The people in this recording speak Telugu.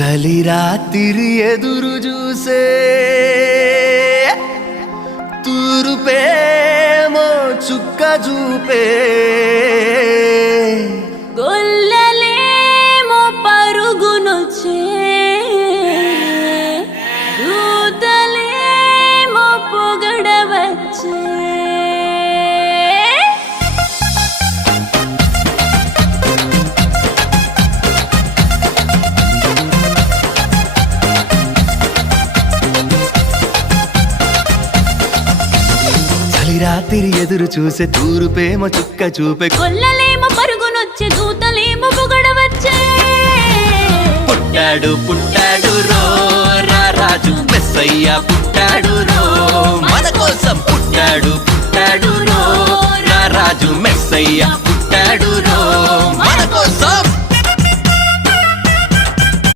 చలి రాత్రి ఎదురు చూసే తూరుపేమో చుక్క చూపే గొల్లలేమో పరుగునొచ్చే దూతలేమో పొగడవచ్చే రాత్రి ఎదురు చూసే తూరుపేమో చుక్క చూపే గొల్లలేమో పరుగునొచ్చే దూతలేమో పొగడవచ్చే పుట్టాడు పుట్టాడు రో రాజు మెస్సయ్య పుట్టాడు రో మన కోసం పుట్టాడు పుట్టాడు రో రాజు మెస్సయ్య పుట్టాడు రో మన కోసం